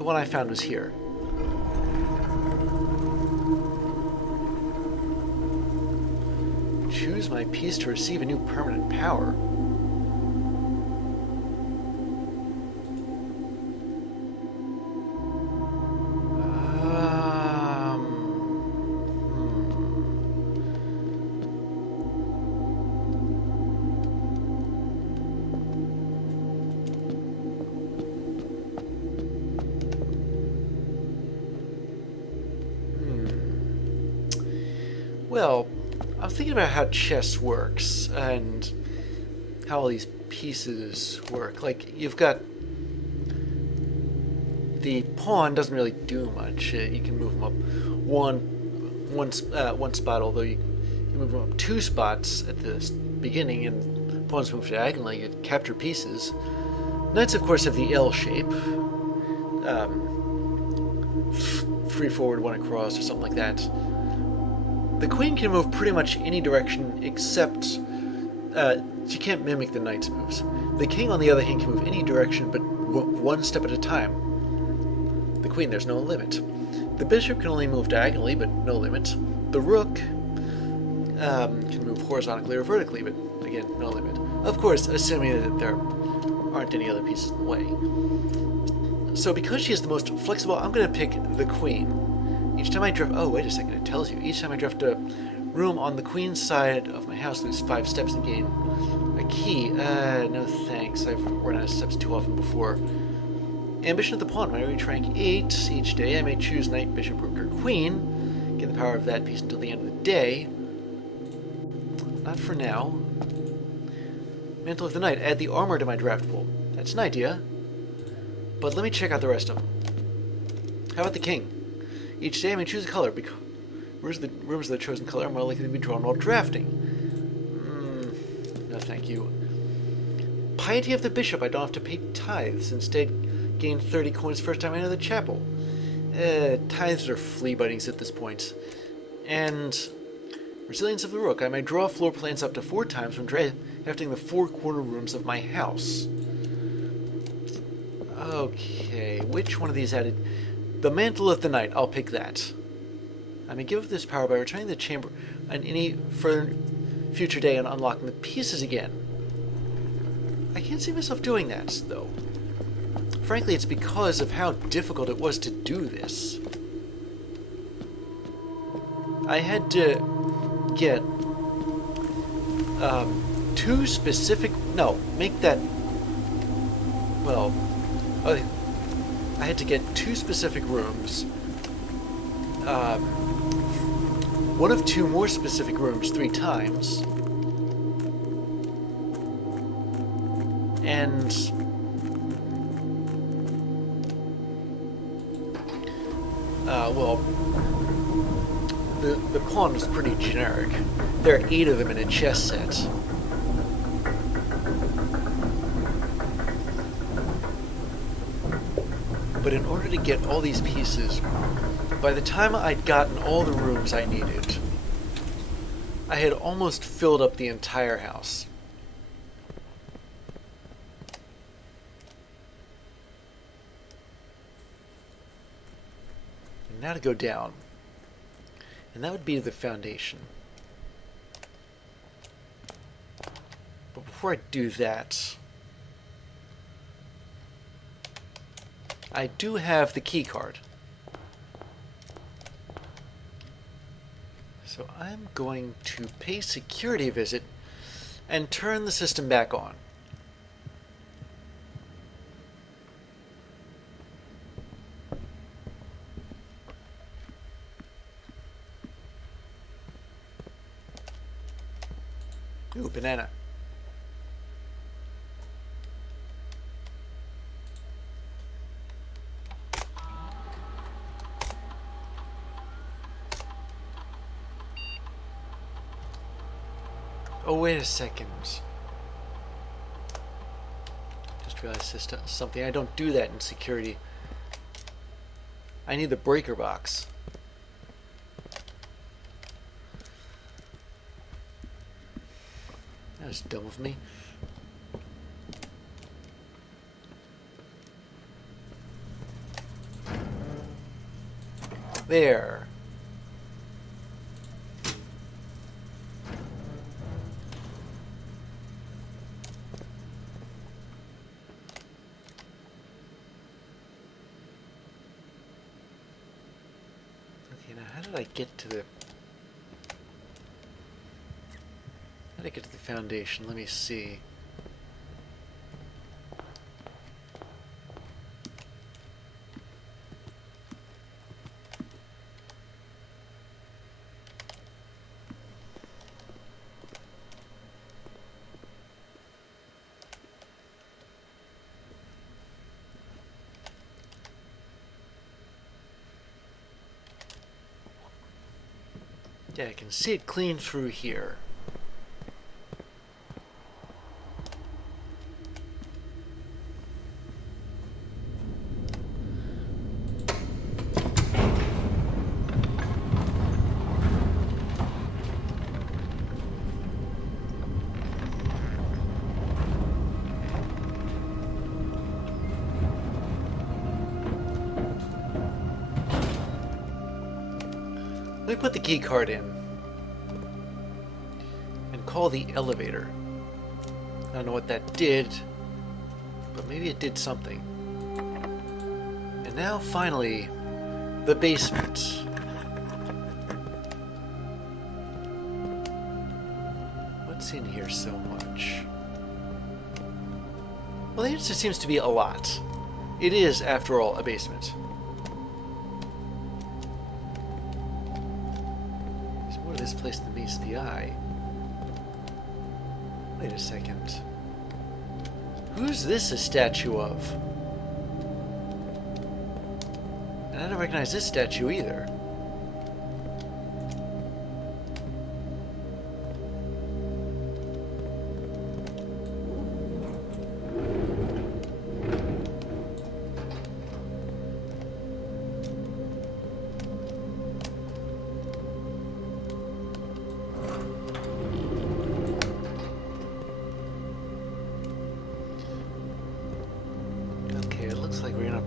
The one I found was here. Choose my piece to receive a new permanent power. Well, I'm thinking about how chess works and how all these pieces work. Like, you've got the pawn doesn't really do much. You can move them up one spot, although you can move them up 2 spots at the beginning, and pawns move diagonally. You capture pieces. Knights, of course, have the L shape. 3 forward, 1 across, or something like that. The queen can move pretty much any direction except she can't mimic the knight's moves. The king, on the other hand, can move any direction but 1 step at a time. The queen, there's no limit. The bishop can only move diagonally, but no limit. The rook can move horizontally or vertically, but again, no limit. Of course, assuming that there aren't any other pieces in the way. So because she is the most flexible, I'm going to pick the queen. Each time I drift... Oh, wait a second, it tells you. Each time I drift a room on the queen's side of my house, lose 5 steps and gain a key. No thanks. I've run out of steps too often before. Ambition of the pawn. When I reach rank 8 each day, I may choose knight, bishop, rook, or queen. Gain the power of that piece until the end of the day. Not for now. Mantle of the Knight. Add the armor to my draft pool. That's an idea. But let me check out the rest of them. How about the king? Each day I may choose a color. Because rooms of the chosen color are more likely to be drawn while drafting. No thank you. Piety of the bishop. I don't have to pay tithes. Instead, gain 30 coins first time I enter the chapel. Tithes are flea bitings at this point. And resilience of the rook. I may draw floor plans up to 4 times when drafting the 4 corner rooms of my house. Okay, which one of these added? The Mantle of the Knight. I'll pick that. I may give up this power by returning the chamber on any future day and unlocking the pieces again. I can't see myself doing that, though. Frankly, it's because of how difficult it was to do this. I had to get 2 specific... No, make that... Well... I had to get 2 specific rooms. 1 of 2 more specific rooms 3 times. And... well... The pawn was pretty generic. There are 8 of them in a chess set. But in order to get all these pieces, by the time I'd gotten all the rooms I needed, I had almost filled up the entire house. And now to go down. And that would be the foundation. But before I do that, I do have the key card. So I'm going to pay security a visit and turn the system back on. Ooh, banana. Oh, wait a second. Just realized this something. I don't do that in security. I need the breaker box. That was dumb of me. There. Okay, now how did I get to the... How did I get to the foundation? Let me see. Yeah, I can see it clean through here. Let me put the key card in and call the elevator. I don't know what that did, but maybe it did something. And now, finally, the basement. What's in here so much? Well, the answer seems to be a lot. It is, after all, a basement. This place that meets the eye. Wait a second. Who's this a statue of? And I don't recognize this statue either.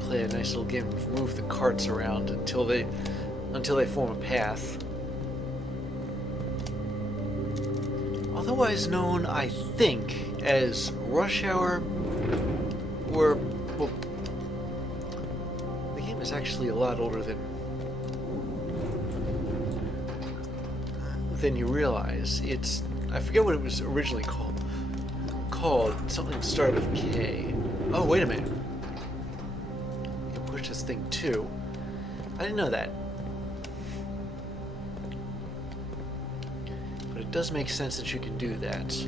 Play a nice little game of move the carts around until they form a path. Otherwise known, I think, as Rush Hour, or well, the game is actually a lot older than you realize. It's, I forget what it was originally called something that started with K. Oh, wait a minute. This thing too. I didn't know that. But it does make sense that you can do that.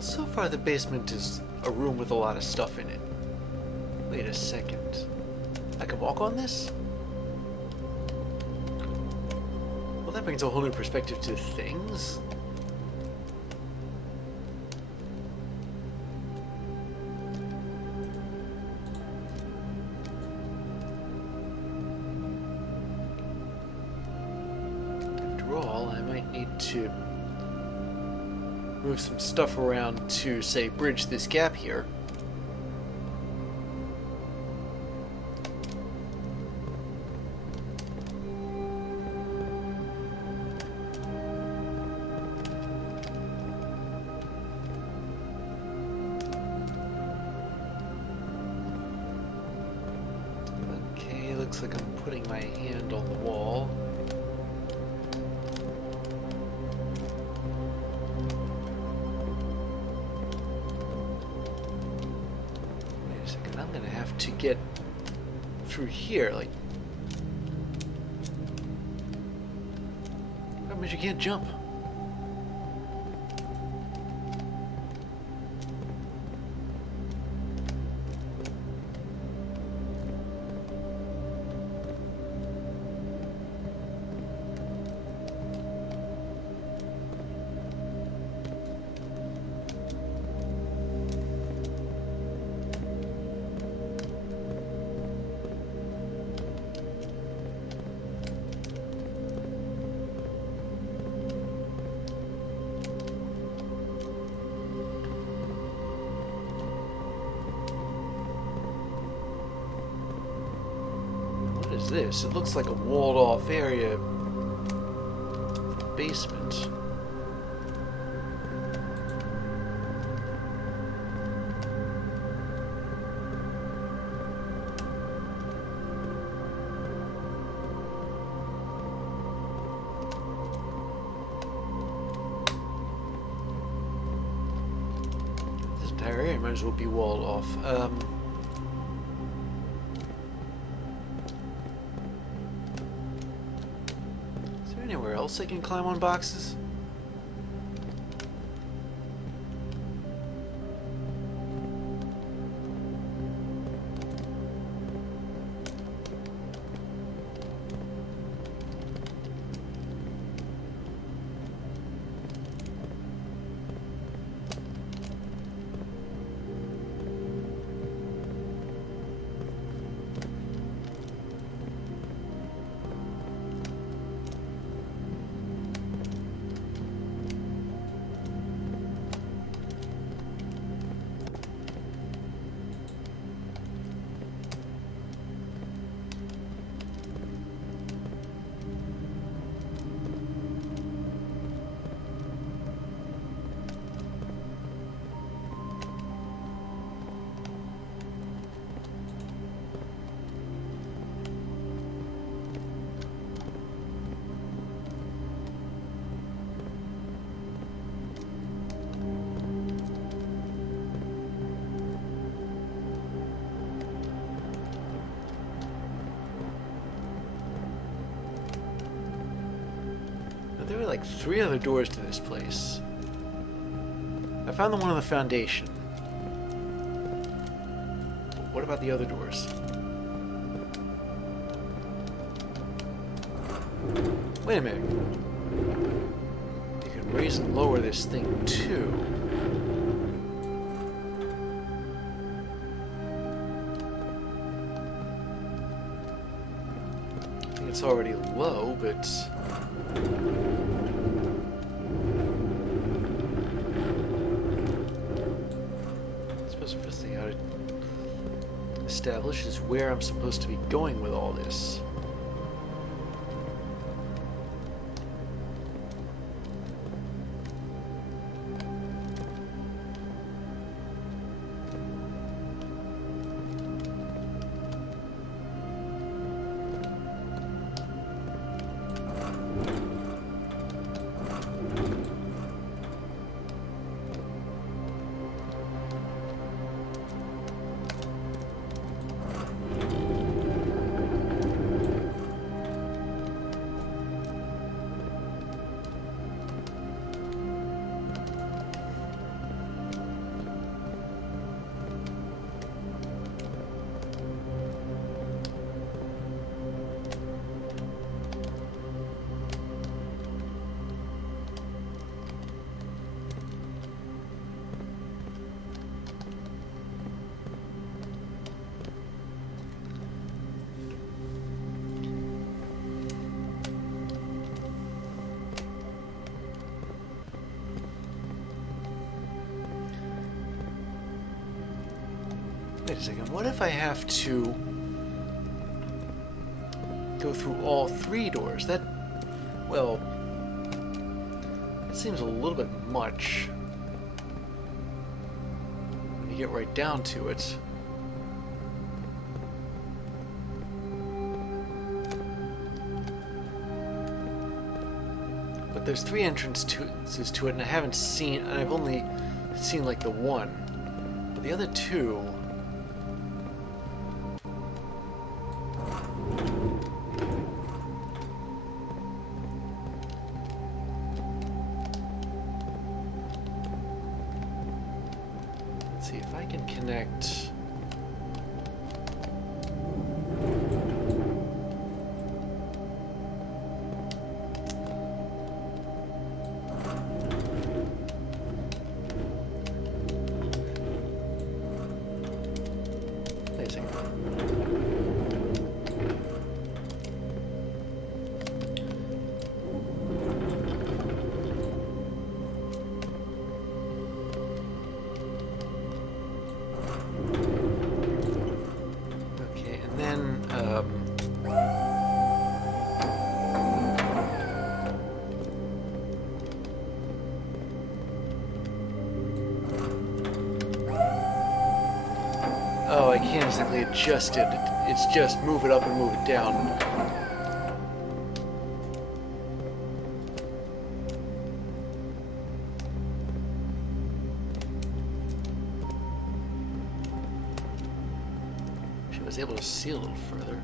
So far, the basement is a room with a lot of stuff in it. Wait a second. I can walk on this? Well, that brings a whole new perspective to things. After all, I might need to move some stuff around to, say, bridge this gap here. Okay, looks like I'm putting my hand on the wall. To get through here, like, that means you can't jump. this? It looks like a walled-off area. Basement. This entire area might as well be walled off. Anywhere else I can climb on boxes? There were like 3 other doors to this place. I found the one on the foundation. But what about the other doors? Wait a minute. You can raise and lower this thing too. I think it's already low, but... First thing I would establish is where I'm supposed to be going with all this. Wait a second, what if I have to go through all 3 doors? That, well, that seems a little bit much when you get right down to it. But there's 3 entrances to it, and I've only seen like the one. But the other 2... see if I can connect. Wait a second. Oh, I can't exactly adjust it. It's just move it up and move it down. Wish I was able to see a little further.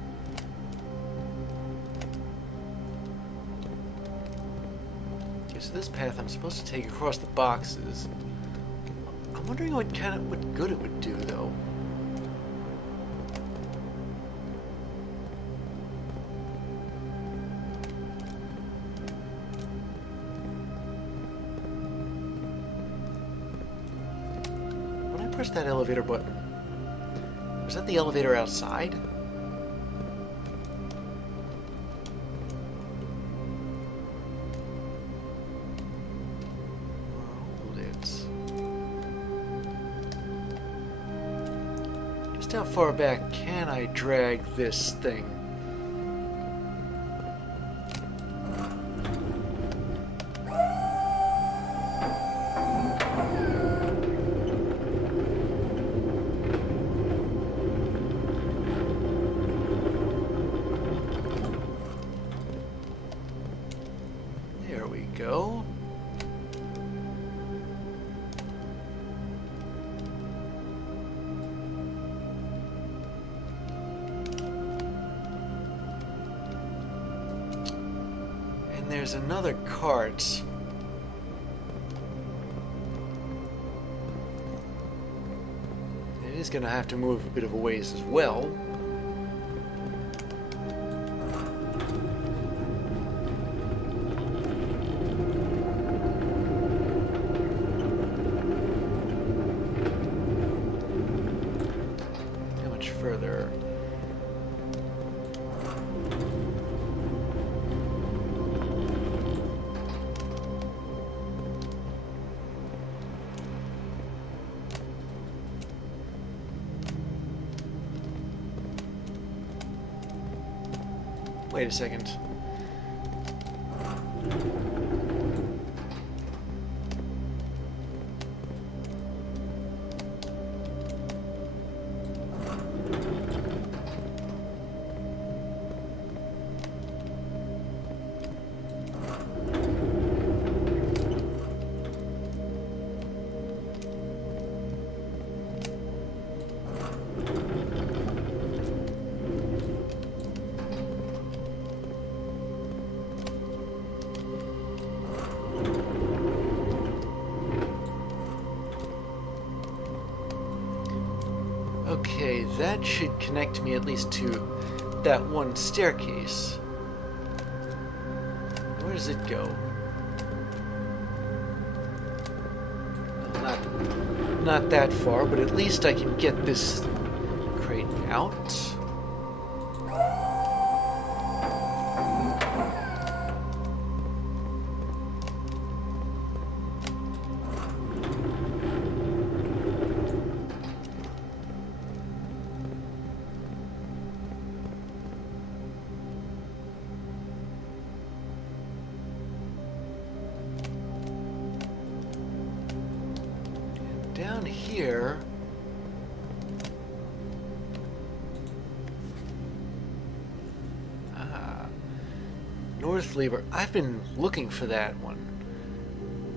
Okay, so this path I'm supposed to take across the boxes. I'm wondering what good it would do, though. When I press that elevator button, was that the elevator outside? How far back can I drag this thing? There we go. There's another cart. It is going to have to move a bit of a ways as well. How much further? Wait a second. Okay, that should connect me at least to that one staircase. Where does it go? Well, not that far, but at least I can get this crate out. Down here, North Lever. I've been looking for that one,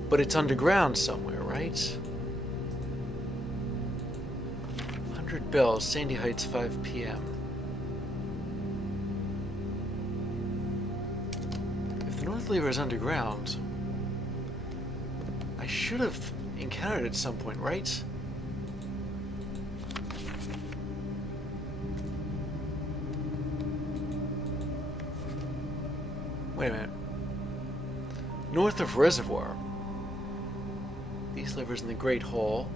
but it's underground somewhere, right? 100 Bells, Sandy Heights, 5 p.m. If the North Lever is underground, I should have encountered it at some point, right? Wait a minute. North of Reservoir. The east lever is in the Great Hall.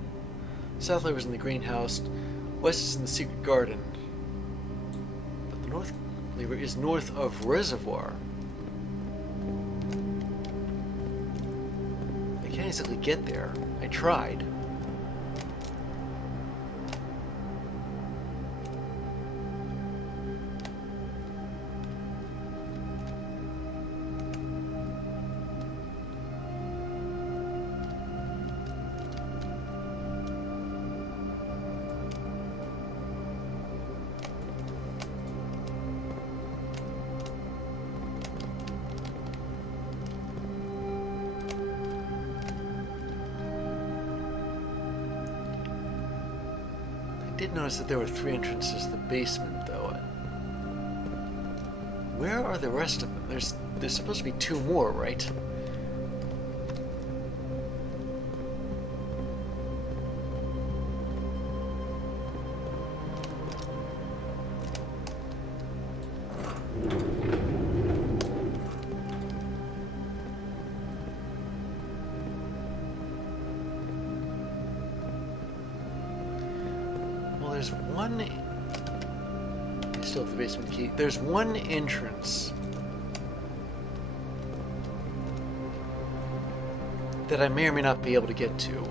South lever is in the greenhouse. West is in the Secret Garden. But the north lever is north of Reservoir. I can't exactly get there. I tried. did notice that there were 3 entrances to the basement, though. Where are the rest of them? There's supposed to be 2 more, right? Well, there's one... I still have the basement key. There's one entrance that I may or may not be able to get to.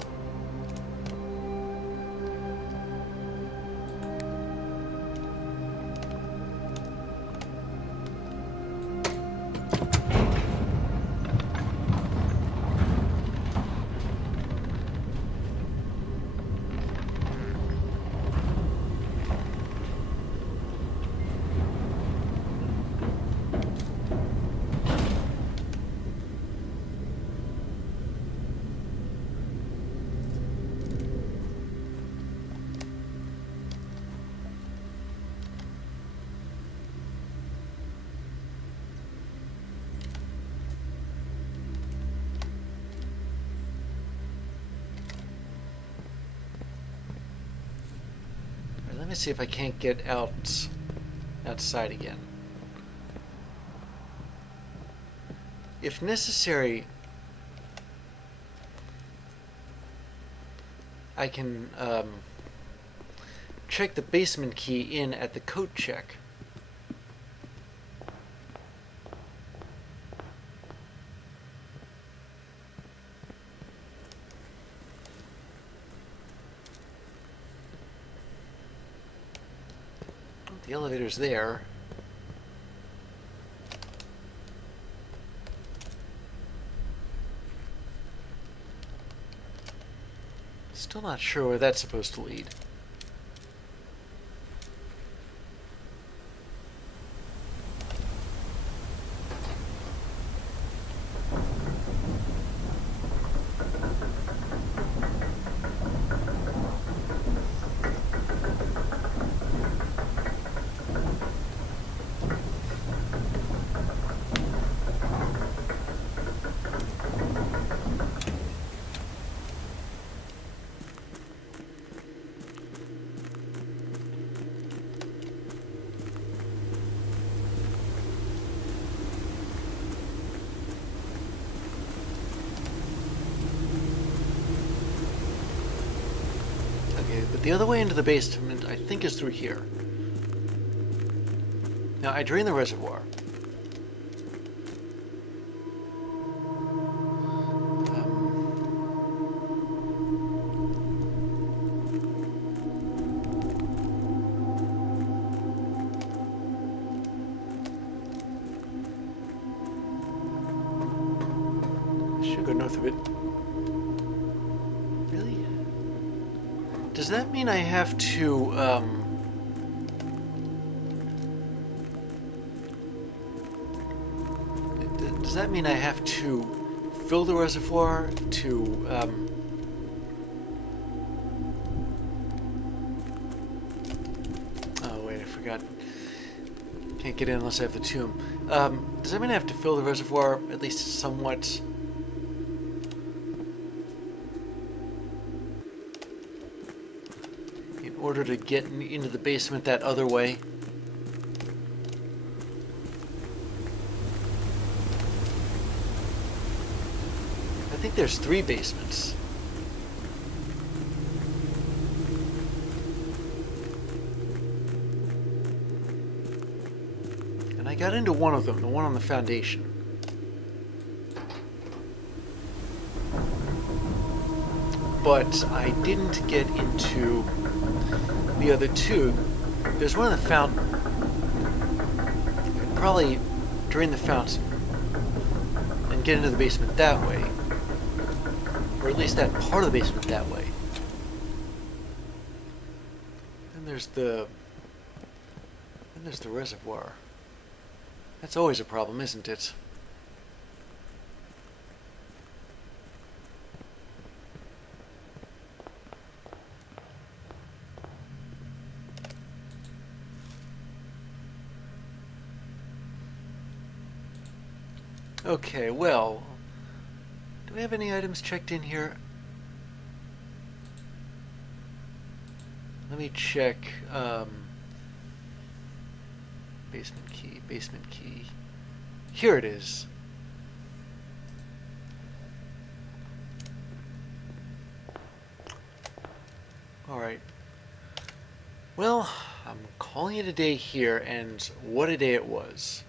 Let me see if I can't get outside again. If necessary, I can check the basement key in at the coat check. The elevator's there. Still not sure where that's supposed to lead. But the other way into the basement, I think, is through here. Now, I drained the reservoir. Should go north of it. Does that mean I have to, does that mean I have to fill the reservoir to, oh wait, I forgot. Can't get in unless I have the tomb. Does that mean I have to fill the reservoir at least somewhat? In order to get into the basement that other way? I think there's 3 basements. And I got into one of them, the one on the foundation. But I didn't get into the other 2. There's one in the fountain. I could probably drain the fountain and get into the basement that way. Or at least that part of the basement that way. Then there's the reservoir. That's always a problem, isn't it? Okay, well, do we have any items checked in here? Let me check. Basement key, basement key. Here it is. Alright. Well, I'm calling it a day here, and what a day it was.